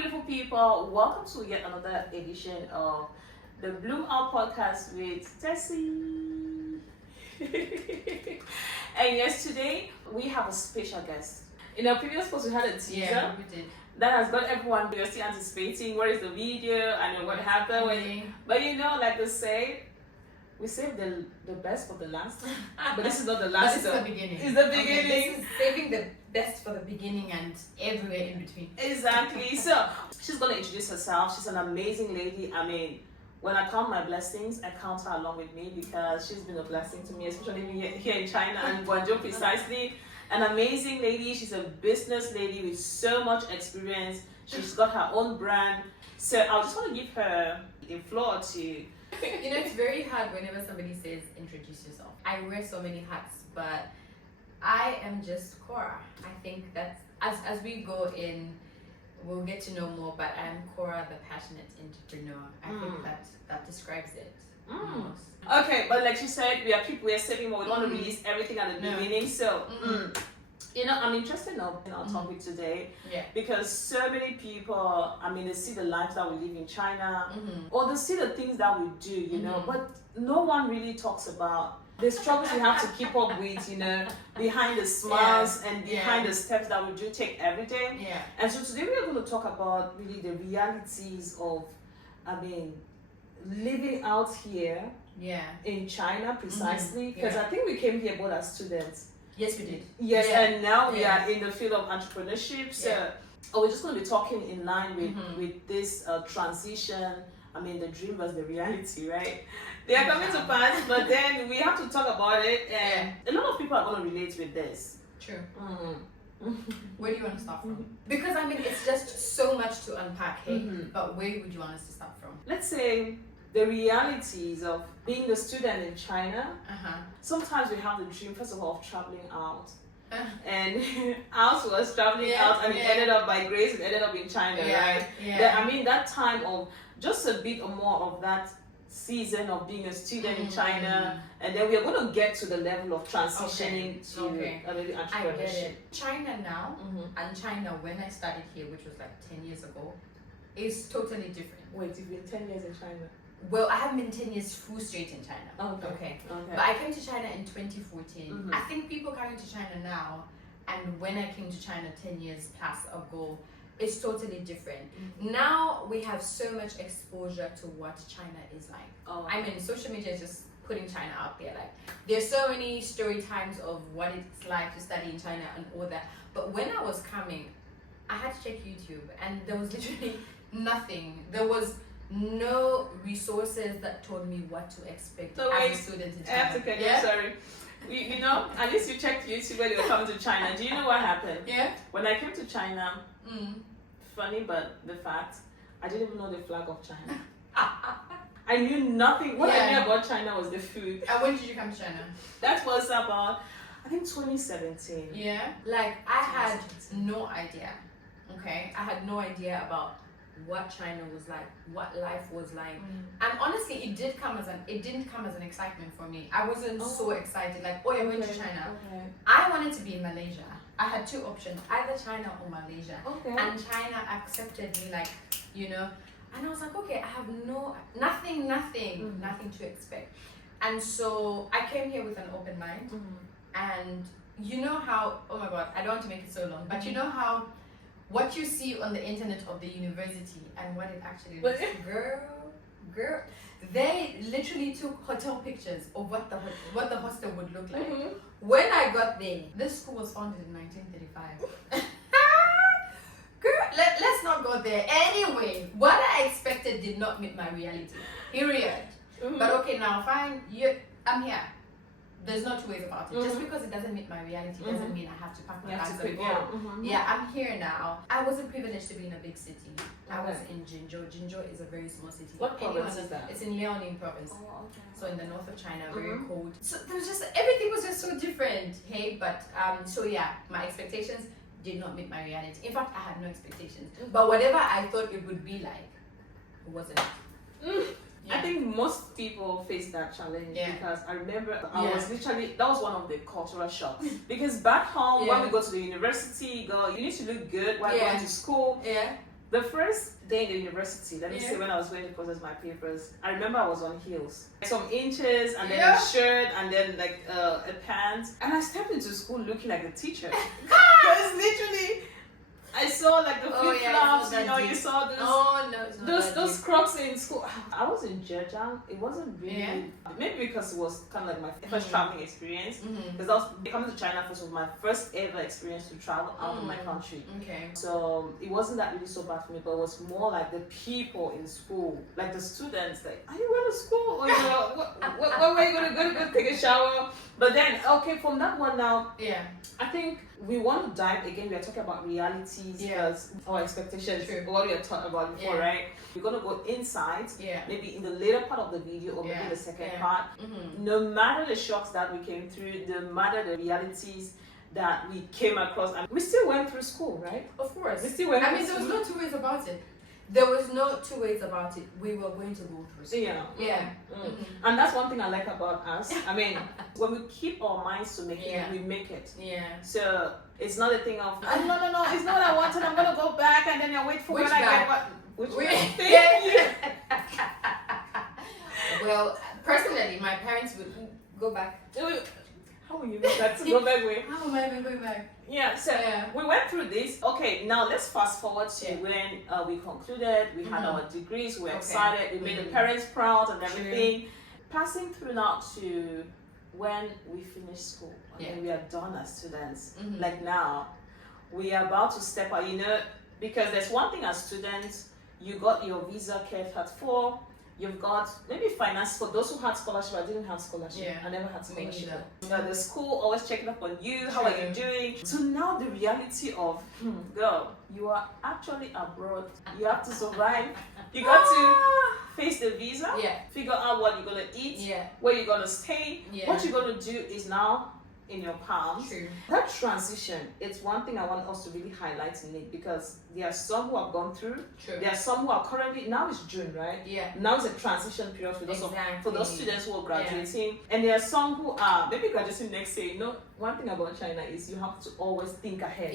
beautiful people. Welcome to yet another edition of the Bloom Out podcast with Tessie. And yes, today we have a special guest. In our previous post, we had a teaser. Yeah, we did. That has got everyone still anticipating where is the video and what happened. But you know, like they say, we save the best for the last. But this is not the last. This is the beginning. It's the beginning. Okay, this is saving the best for the beginning and everywhere in between. Exactly. So she's gonna introduce herself. She's an amazing lady. I mean, when I count my blessings, I count her along with me because she's been a blessing to me, especially here in China and Guangzhou precisely. An amazing lady. She's a business lady with so much experience. She's got her own brand. So I just want to give her the floor to. You know, it's very hard whenever somebody says introduce yourself. I wear so many hats, but I am just Cora. I think that's as we go in, we'll get to know more. But I'm Cora, the passionate entrepreneur. I think that describes it. Okay, but like she said, we are saving more. We don't want to release everything at the beginning. So, you know, I'm interested in our topic today because so many people, I mean, they see the lives that we live in China or they see the things that we do, you know, but no one really talks about the struggles we have to keep up with, you know, behind the smiles and behind the steps that we do take every day. Yeah. And so today we are going to talk about really the realities of, I mean, living out here in China precisely because I think we came here both as students. Yes, we did. Yes, and now we are in the field of entrepreneurship. So we're just going to be talking in line with this transition. I mean, the dream was the reality, right? They are coming to pass, but then we have to talk about it, and a lot of people are going to relate with this. True. Where do you want to start from? Because I mean, it's just so much to unpack, hey? But where would you want us to start from? Let's say the realities of being a student in China. Sometimes we have the dream, first of all, of traveling out. And ours was traveling out, and it ended up by grace, it ended up in China, right? I mean, that time of just a bit or more of that season of being a student in China, and then we are going to get to the level of transitioning to maybe entrepreneurship. I get it. China now and China when I started here, which was like 10 years ago, is totally different. Wait, you've been 10 years in China? Well, I haven't been 10 years full straight in China. Okay. But I came to China in 2014. I think people coming to China now, and when I came to China 10 years plus ago, it's totally different. Now we have so much exposure to what China is like. I mean, social media is just putting China out there. Like, there's so many story times of what it's like to study in China and all that. But when I was coming, I had to check YouTube, and there was literally nothing. There was no resources that told me what to expect as a student in China. I have to cut you, sorry. You know, at least you checked YouTube when you were coming to China. Do you know what happened? When I came to China, funny but the fact, I didn't even know the flag of China. I knew nothing. What I knew about China was the food. And when did you come to China? That was about, I think, 2017. Yeah, like I had no idea. Okay, I had no idea about what China was like, what life was like, and honestly, it didn't come as an excitement for me. I wasn't so excited. Like, oh, you're going to China. I wanted to be in Malaysia. I had two options, either China or Malaysia. And China accepted me, like, you know. And I was like, okay, I have nothing to expect. And so I came here with an open mind. And you know how, oh my God, I don't want to make it so long, but you know how what you see on the internet of the university and what it actually looks like. Girl, they literally took hotel pictures of what the hostel would look like. When I got there, this school was founded in 1935. Girl, let's not go there. Anyway, what I expected did not meet my reality. Period. But okay, now fine. I'm here. There's no two ways about it. Just because it doesn't meet my reality doesn't mean I have to pack my bags and go. Yeah, I'm here now. I wasn't privileged to be in a big city. I was in Jinzhou. Jinzhou is a very small city. What province is that? It's in Liaoning province. So in the north of China, very cold. So there was just, everything was just so different. Hey, but so yeah, my expectations did not meet my reality. In fact, I had no expectations. But whatever I thought it would be like, it wasn't. I think most people face that challenge because I remember I was literally, that was one of the cultural shocks. Because back home, when we go to the university, you need to look good while going to school. The first day in the university, let me say, when I was going to process my papers, I remember I was on heels. Some inches, and then a shirt, and then like a pants. And I stepped into school looking like a teacher. Because literally, I saw like the flip-flops, you saw those Crocs in school. I was in Georgia. It wasn't really, maybe because it was kind of like my first traveling experience. Because I was coming to China first was my first ever experience to travel out of my country. Okay. So it wasn't that really so bad for me, but it was more like the people in school, like the students, like, are you going to school? Or when were you going to go take a shower? But then, okay, from that one now, I think we want to dive again. We are talking about realities because our expectations, what we are talking about before, right? We're going to go inside, maybe in the later part of the video or maybe the second part. No matter the shocks that we came through, no matter the realities that we came across, and we still went through school, right? Of course. We still went through there was no two ways about it. There was no two ways about it. We were going to go through school. And that's one thing I like about us. I mean, when we keep our minds to make it, we make it. So it's not a thing of, no, it's not what I wanted. I'm going to go back and then I wait for when I get what. Thank you. Well, personally, my parents would go back. How will you know that to go back way? How am I even going back? So we went through this. Okay, now let's fast forward to when we concluded. We had our degrees. We were excited. We made the parents proud and everything. Passing through now to when we finished school. And we are done as students. Like now, we are about to step out. Because there's one thing as students. You got your visa cared for. You've got maybe finance for those who had scholarship. I didn't have scholarship. I never had scholarship. The school always checking up on you. How are you doing? So now the reality of, girl, you are actually abroad. You have to survive. You got to face the visa. Figure out what you're gonna eat. Where you're gonna stay. What you're gonna do is now in your palms. That transition, it's one thing I want us to really highlight in it, because there are some who have gone through. There are some who are currently, now it's June, right? Now it's a transition period for those students who are graduating. And there are some who are maybe graduating next year. One thing about China is you have to always think ahead.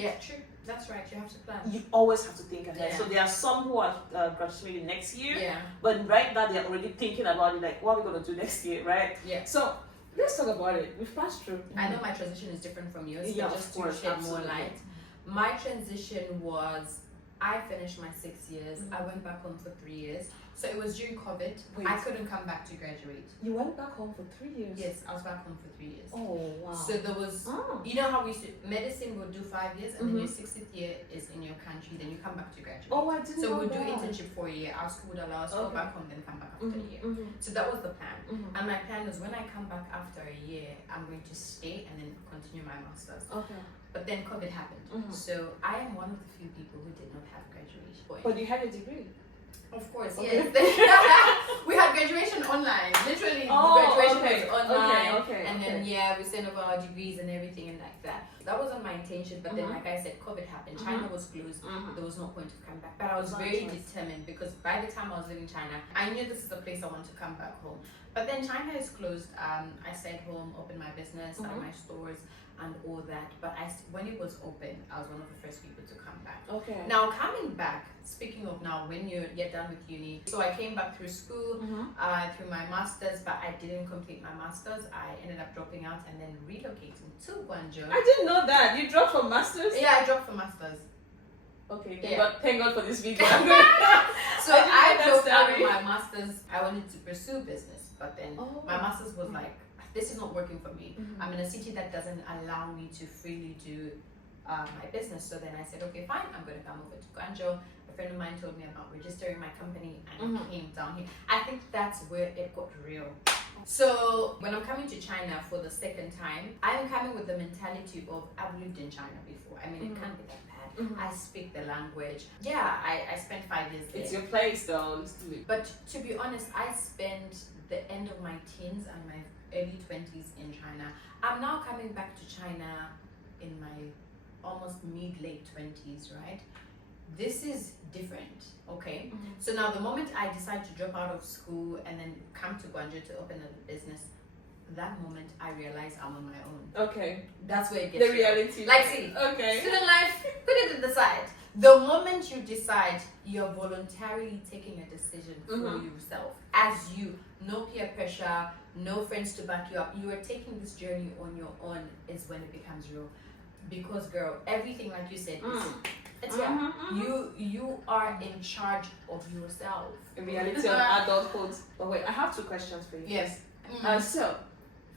That's right, you have to plan. You always have to think ahead. So there are some who are graduating next year, but right now they're already thinking about it, like, what are we going to do next year, right? So let's talk about it. We've passed through. I know my transition is different from yours, but just to shed more light. My transition was, I finished my 6 years. I went back home for 3 years. So it was during COVID. I couldn't come back to graduate. You went back home for 3 years? Yes, I was back home for 3 years. Oh, wow. So there was, you know how medicine will do 5 years, and then your 60th year is in your country, then you come back to graduate. Oh, I didn't know that. So we'll do internship for a year. Our school would allow us to go back home, then come back after a year. So that was the plan. And my plan was, when I come back after a year, I'm going to stay and then continue my master's. But then COVID happened. So I am one of the few people who did not have graduation. But you had a degree? Of course, yes. We had graduation online. Literally, graduation was online. And then, we sent over our degrees and everything and like that. That wasn't my intention, but then, like I said, COVID happened. China was closed. There was no point of coming back. But I was very determined, because by the time I was leaving China, I knew this is the place I want to come back home. But then China is closed. I stayed home, opened my business, started my stores and all that. But when it was open, I was one of the first people to come back. Now coming back, speaking of now, when you're done with uni, so I came back through school, through my master's, but I didn't complete my master's. I ended up dropping out and then relocating to Guangzhou. I didn't know that. You dropped for master's? Yeah, I dropped for master's. Okay, thank God for this video. So I dropped out of my master's. I wanted to pursue business, but then my master's was like, this is not working for me. I'm in a city that doesn't allow me to freely do my business. So then I said, okay, fine, I'm going to come over to Guangzhou. A friend of mine told me about registering my company, and I came down here. I think that's where it got real. So when I'm coming to China for the second time, I'm coming with the mentality of, I've lived in China before. I mean, it can't be that bad. I speak the language. I spent 5 years there. It's your place though. But to be honest, I spent the end of my teens and my early 20s in China. I'm now coming back to China in my almost mid-late 20s, right? This is different, okay? So now the moment I decide to drop out of school and then come to Guangzhou to open a business, that moment I realize I'm on my own. Okay. That's where it gets the reality. Like, see, okay. Student life, put it to the side. The moment you decide, you're voluntarily taking a decision for yourself, as you, no peer pressure, no friends to back you up, you are taking this journey on your own, is when it becomes real. Because girl, everything like you said, you are in charge of yourself. The reality of adulthood. But wait, I have 2 questions for you. Yes. So,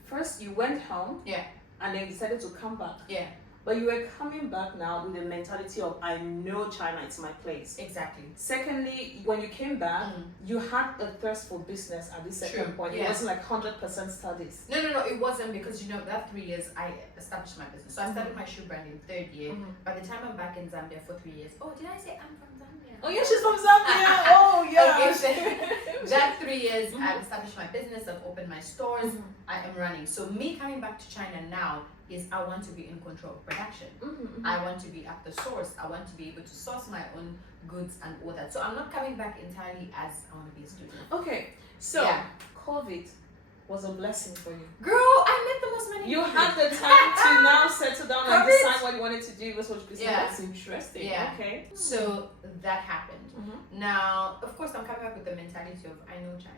first you went home. Yeah. And then decided to come back. Yeah. But you were coming back now with the mentality of, I know China, it's my place. Exactly. Secondly, when you came back, you had a thirst for business at this second point. It wasn't like 100% studies. No, it wasn't, because that 3 years I established my business. So I started my shoe brand in 3rd year. By the time I'm back in Zambia for 3 years. Oh, did I say I'm from Zambia? Oh yeah, she's from Zambia. Oh yeah. Okay, that 3 years I've established my business, I've opened my stores, I am running. So me coming back to China now is I want to be in control of production. I want to be at the source. I want to be able to source my own goods and all that. So I'm not coming back entirely as I want to be a student. Okay, so COVID was a blessing for you. Girl, I met the most many You people. had the time to now settle down and decide what you wanted to do. That's That's interesting. Yeah. Okay. So that happened. Now, of course, I'm coming up with the mentality of I know China.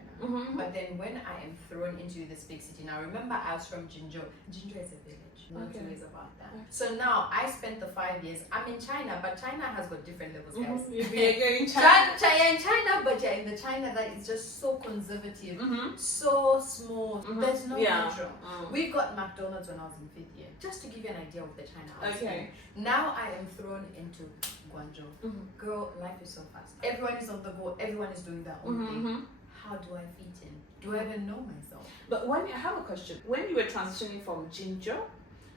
But then when I am thrown into this big city, now remember I was from Jinzhou. Jinzhou is a village. No two ways about that. So now I spent the 5 years. I'm in China, but China has got different levels, guys. You're in China. China in China, but you're in the China that is just so conservative, so small. There's no control. We got McDonald's when I was in 5th year, just to give you an idea of the China I was in. Now I am thrown into Guangzhou. Girl, life is so fast. Everyone is on the go. Everyone is doing their own thing. How do I fit in? Do I even know myself? But I have a question. When you were transitioning from Jinzhou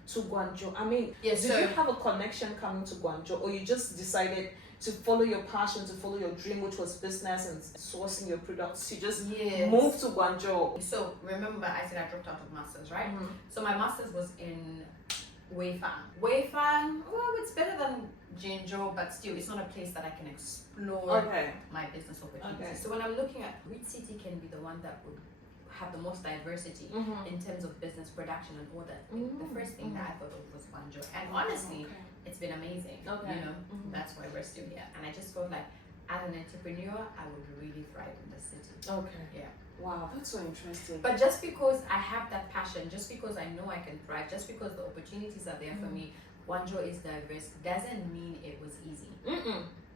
to Guangzhou, I mean, did you have a connection coming to Guangzhou, or you just decided to follow your passion, to follow your dream, which was business and sourcing your products? You just moved to Guangzhou. So remember, I said I dropped out of masters, right? So my masters was in Weifang. Weifang, well, it's better than Jinzhou, but still, it's not a place that I can explore my business opportunities. So when I'm looking at which city can be the one that would have the most diversity in terms of business production and all that, the first thing that I thought of was Guangzhou. And honestly, it's been amazing. You know, that's why we're still here. And I just felt like, as an entrepreneur, I would really thrive in the city. Yeah. Wow, that's so interesting. But just because I have that passion, just because I know I can thrive, just because the opportunities are there for me, Guangzhou is diverse, doesn't mean it was easy.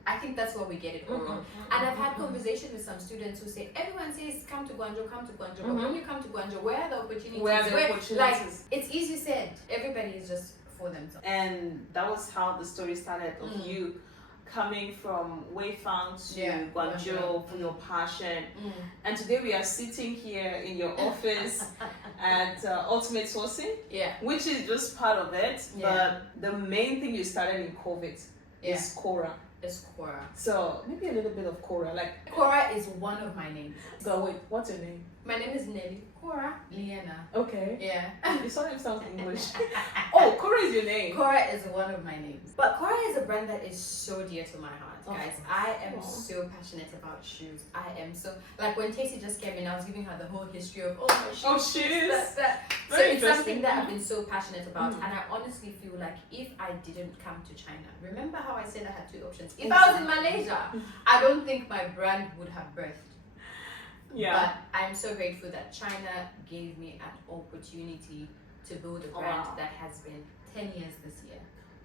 I think that's where we get it all wrong. And I've had conversations with some students who say, everyone says, come to Guangzou, come to Guangzou. But when you come to Guangzou, where are the opportunities? Like, it's easy said, everybody is just for themselves. And that was how the story started of you coming from Weifang to Guangzhou for your passion. And today we are sitting here in your office at Ultimate Sourcing, which is just part of it. But the main thing you started in COVID is Cora. It's Cora. So maybe a little bit of Cora. Like Cora is one of my names. So wait, what's your name? My name is Nelly. Cora Liana. Okay. Yeah. You sort of sound English. Oh, Cora is your name. Cora is one of my names. But Cora is a brand that is so dear to my heart, guys. I am so passionate about shoes. I am so, like when Casey just came in, I was giving her the whole history of my shoes. Oh, shoes. So it's something that I've been so passionate about. And I honestly feel like if I didn't come to China, remember how I said I had 2 options? If I was in Malaysia, I don't think my brand would have birthed. But I'm so grateful that China gave me an opportunity to build a brand that has been 10 years this year.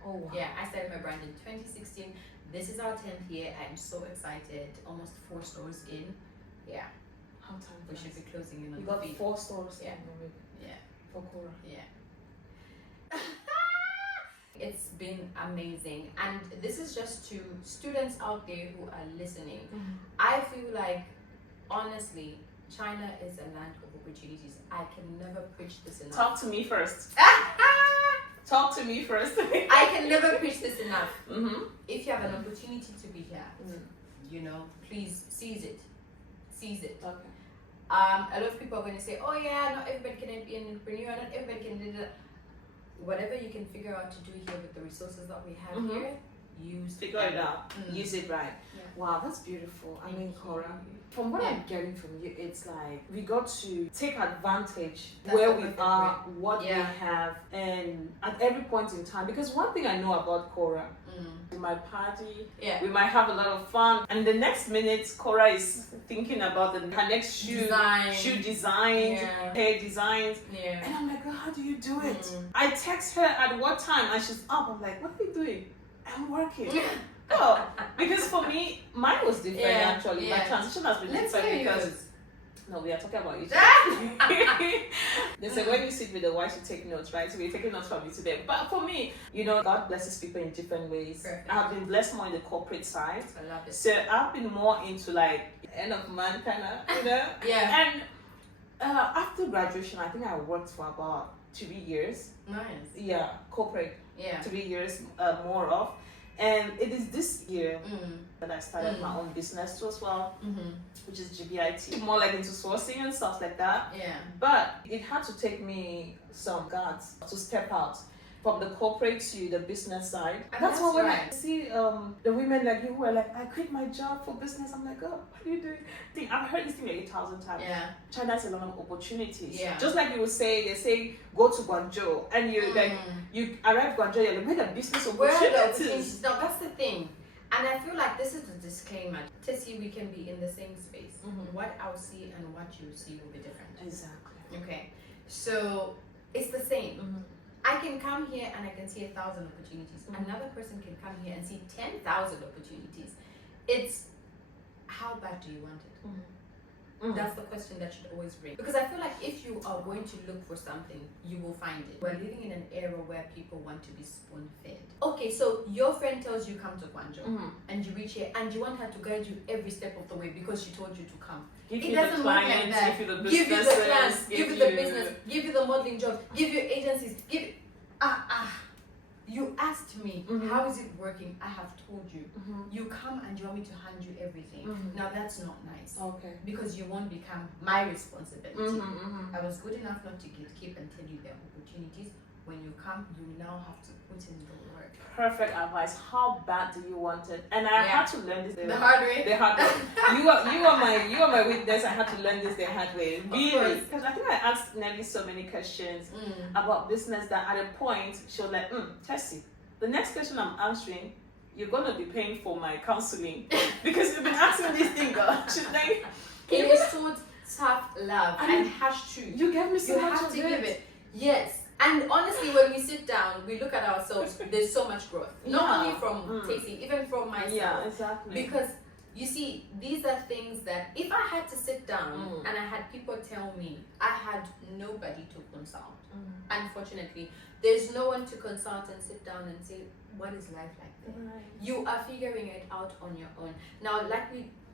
Oh, wow. Yeah, I started my brand in 2016. This is our 10th year. I'm so excited. Almost 4 stores in. Yeah. How time we should be closing in on you the got feet. 4 stores in already. Yeah. For Cora. Yeah. It's been amazing. And this is just to students out there who are listening. I feel like, honestly, China is a land of opportunities. I can never preach this enough. Talk to me first. Talk to me first. I can never preach this enough. If you have an opportunity to be here, you know, please seize it. Seize it. Okay. A lot of people are going to say, oh yeah, not everybody can be an entrepreneur, not everybody can do that. Whatever you can figure out to do here with the resources that we have here, figure it out, use it right. Yeah. Wow, that's beautiful. I mean, Cora, from what I'm getting from you, it's like we got to take advantage where we are, what we have, and at every point in time. Because one thing I know about Cora, we might party, we might have a lot of fun, and the next minute Cora is thinking about her next shoe designs, hair designs, and I'm like, how do you do it? I text her at what time, and she's up. I'm like, what are you doing? I'm working. Oh, because for me, mine was different actually. My transition has been different because no, we are talking about each other. They say when you sit with the wise, you take notes, right? So we're taking notes from you today. But for me, God blesses people in different ways. Perfect. I've been blessed more in the corporate side. I love it. So I've been more into like end of month kind of, And after graduation, I think I worked for about 3 years. Nice. Yeah, corporate. Yeah. 3 years more of. And it is this year that I started my own business too as well, which is GBIT. More like into sourcing and stuff like that. Yeah. But it had to take me some guts to step out from the corporate to the business side. And that's why when I see the women like you who are like, I quit my job for business, I'm like, oh, what are you doing? I've heard this thing like 1,000 times. Yeah. China has a lot of opportunities. Yeah. Just like they say, go to Guangzhou, and you arrive Guangzhou, you're like, where the business opportunities? No, that's the thing. And I feel like this is a disclaimer. Tessie, we can be in the same space. What I'll see and what you see will be different. Exactly. Okay. So it's the same. I can come here and I can see 1,000 opportunities. Another person can come here and see 10,000 opportunities. It's how bad do you want it? That's the question that should always ring. Because I feel like if you are going to look for something, you will find it. We're living in an era where people want to be spoon-fed. Okay, so your friend tells you come to Guangzhou and you reach here and you want her to guide you every step of the way because she told you to come. It doesn't work like that. Give you the plans, give you the business, give you the modeling job, give you agencies, You asked me, how is it working? I have told you. You come and you want me to hand you everything. Now that's not nice. Okay. Because you won't become my responsibility. I was good enough not to gatekeep and tell you there are opportunities. When you come, you now have to put in the work. Perfect advice. How bad do you want it? And I had to learn this the hard way. The hard way. you are my witness. I had to learn this the hard way. Really, because I think I asked Nelly so many questions about business that at a point she was like, Tessie, the next question I'm answering, you're gonna be paying for my counseling because you've been asking this thing, girl. She's like, it is so tough love and hash truth. You gave me so much have of to give it. Yes. And honestly, when we sit down, we look at ourselves, there's so much growth. Not only from Tasty, even from myself. Yeah, exactly. Because, you see, these are things that if I had to sit down and I had people tell me, I had nobody to consult. Unfortunately, there's no one to consult and sit down and say, what is life like there? Right. You are figuring it out on your own. Now,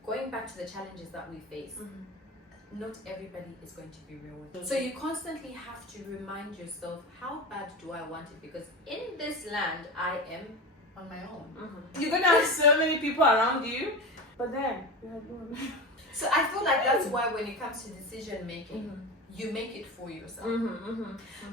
going back to the challenges that we face, not everybody is going to be real with it. So you constantly have to remind yourself, how bad do I want it? Because in this land, I am on my own. You're going to have so many people around you, but then you're alone. So I feel like that's why when it comes to decision making, you make it for yourself.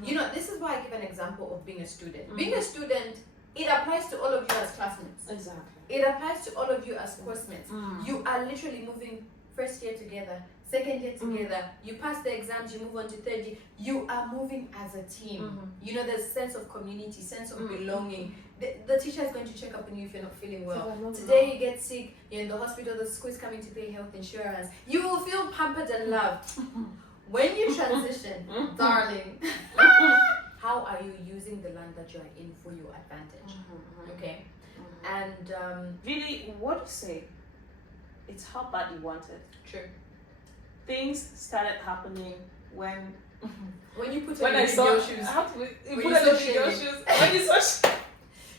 You know, this is why I give an example of being a student. Being a student, it applies to all of you as classmates. Exactly. It applies to all of you as course mates. You are literally moving first year together, second year together, you pass the exams, you move on to third year, you are moving as a team. You know, there's sense of community, sense of belonging. The teacher is going to check up on you if you're not feeling well. Today you get sick, you're in the hospital, the school is coming to pay health insurance. You will feel pampered and loved. When you transition, darling, how are you using the land that you are in for your advantage? Okay? And really, what do you say? It's how bad you want it. True. Things started happening when you put on your video shoes.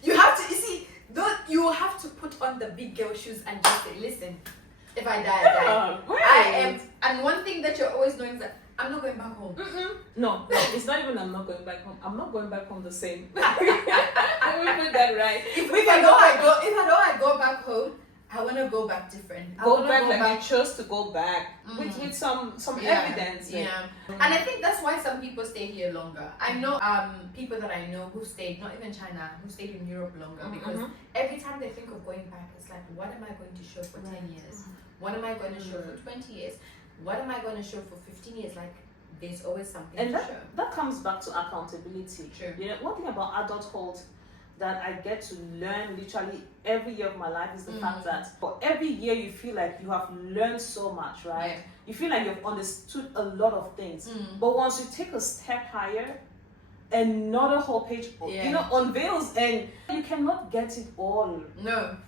You have to, you see, you have to put on the big girl shoes and just say, listen, if I die, I die. I am, and one thing that you're always knowing is that I'm not going back home. No, it's not even I'm not going back home. I'm not going back home the same. Let me put that right. If I know I go back home, I want to go back different. Go back like you chose to go back with some evidence. Yeah. And I think that's why some people stay here longer. I know people that I know who stayed, not even China, who stayed in Europe longer because every time they think of going back, it's like, what am I going to show for 10 years? What am I going to show for 20 years? What am I going to show for 15 years? Like, there's always something to show. That comes back to accountability. True. You know, one thing about adulthood that I get to learn literally every year of my life is the fact that for every year you feel like you have learned so much, right? Yeah. You feel like you've understood a lot of things. But once you take a step higher, another whole page unveils, and you cannot get it all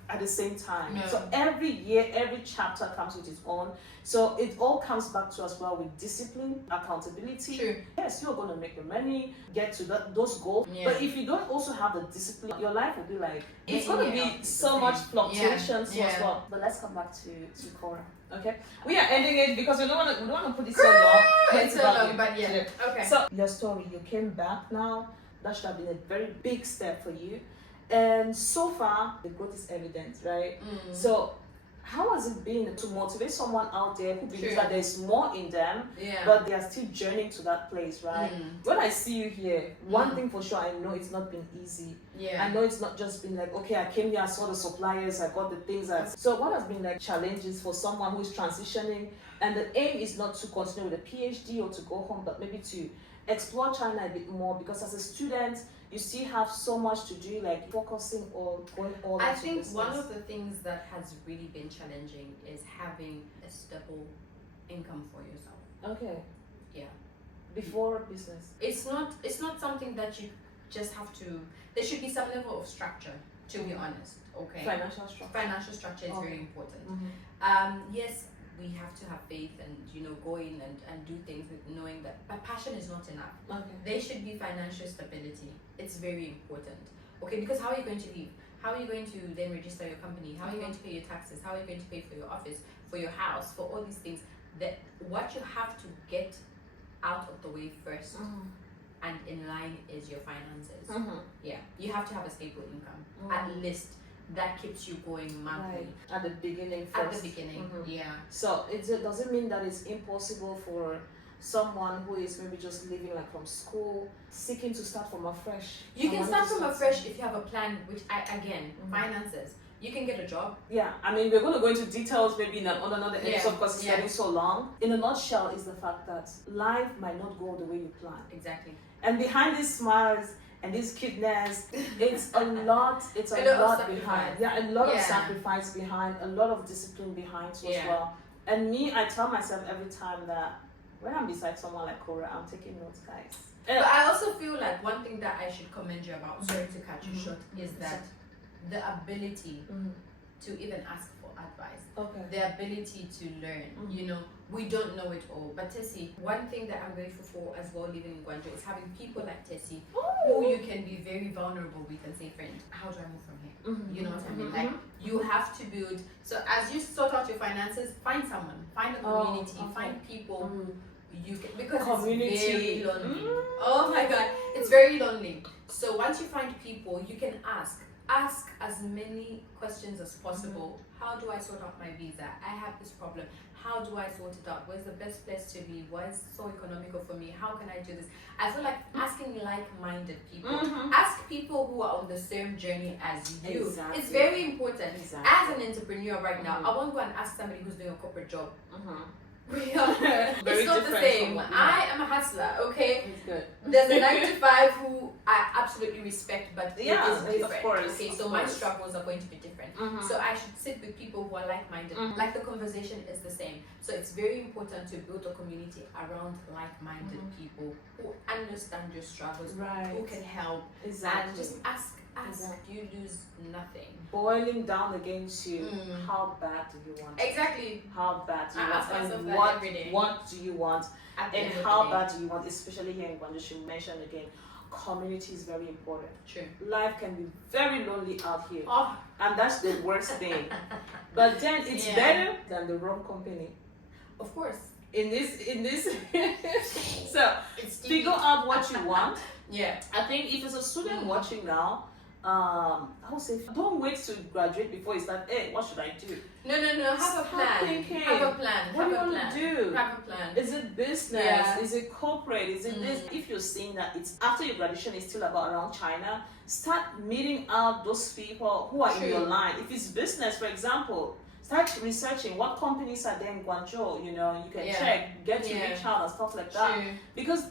at the same time. So every year, every chapter comes with its own. So it all comes back to as well with discipline, accountability. True. Yes, you're going to make the money, get to those goals. But if you don't also have the discipline, your life will be like, it's going to be so much fluctuations as well. But let's come back to Cora. Okay, we are ending it because we don't want to put it so long. It's so long, but yeah. Okay. So your story, you came back now. That should have been a very big step for you, and so far the growth is evident, right? So how has it been to motivate someone out there who believes that there's more in them, but they are still journeying to that place, right? When I see you here, one thing for sure, I know it's not been easy. I know it's not just been like, okay, I came here, I saw the suppliers, I got the things. So what has been like challenges for someone who is transitioning, and the aim is not to continue with a PhD or to go home, but maybe to explore China a bit more, because as a student, you still have so much to do, like focusing or going all I think one of the things that has really been challenging is having a stable income for yourself. Okay. Yeah. Before business. It's not something that you just have to. There should be some level of structure, to be honest. Okay. Financial structure. Financial structure is very important. Yes, we have to have faith and go in and do things with knowing that, but passion is not enough. There should be financial stability. It's very important. Okay, because how are you going to live? How are you going to then register your company? How are you going to pay your taxes? How are you going to pay for your office, for your house, for all these things? That what you have to get out of the way first and in line is your finances. Yeah, you have to have a stable income at least. That keeps you going monthly. Right. At the beginning first. At the beginning, yeah. So does it mean that it's impossible for someone who is maybe just living like from school, seeking to start from afresh? You can start from afresh if you have a plan, which finances. You can get a job. Yeah, I mean, we're going to go into details maybe on another episode because it's getting so long. In a nutshell, is the fact that life might not go the way you plan. Exactly. And behind these smiles and this cuteness, it's a lot behind. Yeah, a lot of sacrifice behind, a lot of discipline behind as well. And me, I tell myself every time that when I'm beside someone like Cora, I'm taking notes, guys. But I also feel like one thing that I should commend you about, sorry to cut you short, is that the ability to even ask for advice. The ability to learn. We don't know it all. But Tessie, one thing that I'm grateful for as well living in Guangzhou is having people like Tessie who you can be very vulnerable with and say, friend, how do I move from here? You know what I mean? Like, you have to build. So as you sort out your finances, find someone, find a community, find people who you can, because it's very lonely. Oh my God, it's very lonely. So once you find people, you can ask as many questions as possible. How do I sort out my visa? I have this problem. How do I sort it out? Where's the best place to live? Why is it so economical for me? How can I do this? I feel like asking like-minded people. Ask people who are on the same journey as you. Exactly. It's very important. As an entrepreneur right now, I won't go and ask somebody who's doing a corporate job. It's not the same. I am a hustler, okay? It's good. There's a 9 to 5 who I absolutely respect, but it is different. Of course, okay, so my struggles are going to be different. So I should sit with people who are like-minded. Like the conversation is the same. So it's very important to build a community around like-minded people who understand your struggles, who can help, and just ask. You lose nothing. Boiling down again to how bad do you want it? Exactly. How bad do you want and what do you want and how bad do you want, especially here in Guangzhou. You mentioned again, community is very important. True. Life can be very lonely out here, and that's the worst thing. But then it's better than the wrong company. Of course. In this so figure out what you want. Yeah. I think if it's a student watching now, I would say don't wait to graduate before you start. Hey, what should I do? No. Have a plan. Thinking, have a plan. What have do you a want plan. to do? Have a plan. Is it business? Yeah. Is it corporate? Is it this? If you're seeing that it's after your graduation, it's still about around China, start meeting out those people who are in your line. If it's business, for example, start researching what companies are there in Guangzhou. You know, you can check, get to reach out and stuff like that. Because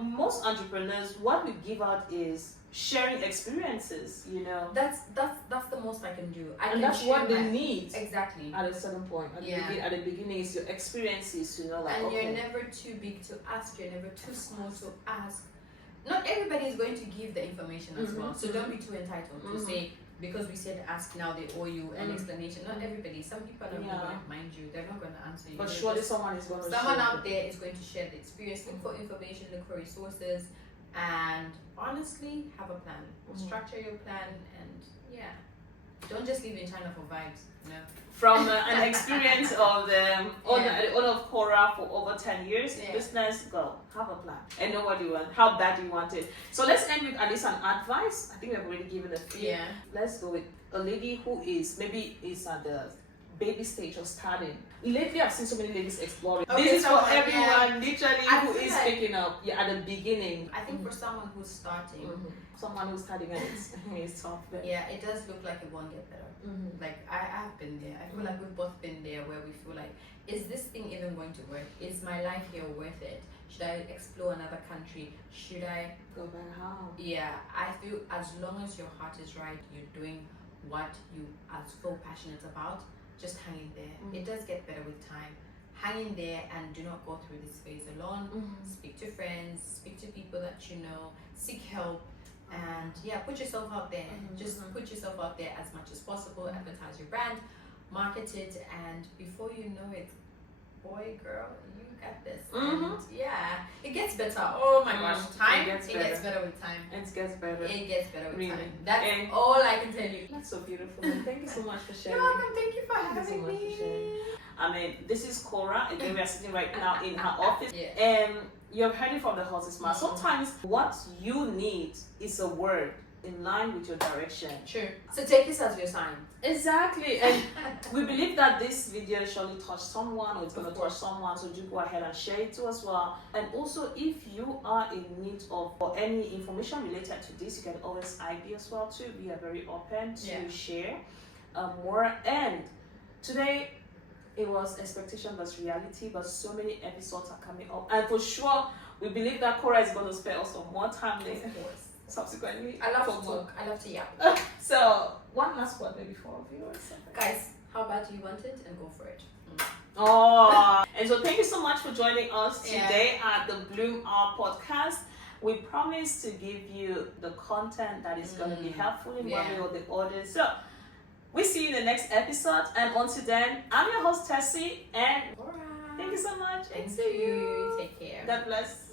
most entrepreneurs, what we give out is sharing experiences. You know, that's the most I can do. And that's what they need. Exactly. At a certain point, at the beginning, it's your experiences. You know, like and you're never too big to ask. You're never too small to ask. Not everybody is going to give the information as well. So don't be too entitled to say, because we said ask now, they owe you an explanation. Not everybody. Some people are not going to mind you. They're not going to answer you. But surely someone is going to Someone out there is going to share the experience, look for information, look for resources, and honestly, have a plan. Structure your plan, and don't just live in China for vibes. No. From an experience of the owner of Cora for over 10 years in business, go have a plan and know what you want, how bad you want it. So let's end with at least an advice. I think we've already given a few. Let's go with a lady who is at the baby stage of starting. Lately, I've seen so many ladies exploring. This is for everyone, literally, who is picking up at the beginning. I think for someone who's starting, someone who's starting and it's tough. But it does look like it won't get better. Like I've been there. I feel like we've both been there, where we feel like, is this thing even going to work? Is my life here worth it? Should I explore another country? Should I go back home? Yeah, I feel as long as your heart is right, you're doing what you are so passionate about, just hang in there. It does get better with time. Hang in there and do not go through this phase alone. Speak to friends, speak to people that you know, seek help, and put yourself out there. Just put yourself out there as much as possible. Advertise your brand, market it, and before you know it, boy, girl, you got this. And it gets better. Oh my gosh, time. It gets better with time. It gets better. It gets better with Really? time. That's all I can tell you. That's so beautiful. Thank you so much for sharing. You're welcome. Thank you for having me. I mean, this is Cora. Again, we are sitting right now in her office. You've heard it from the horse's mouth. Sometimes what you need is a word in line with your direction. Sure. So take this as your sign. Exactly. And we believe that this video surely touched someone, or it's going to touch someone. So do go ahead and share it too as well. And also, if you are in need of or any information related to this, you can always IB as well too. We are very open to share more. And today, it was expectation versus reality, but so many episodes are coming up, and for sure we believe that Cora is going to spare us some more time later. Of course. Subsequently, I love to talk. I love to yap. So one last word maybe for our viewers. Guys, how bad do you want it, and go for it. Oh, and so thank you so much for joining us today at the Bloom Our podcast. We promise to give you the content that is going to be helpful in one way or the other. So we see you in the next episode, and until then, I'm your host Tessie, and thank you so much. Thank you. Take care. God bless.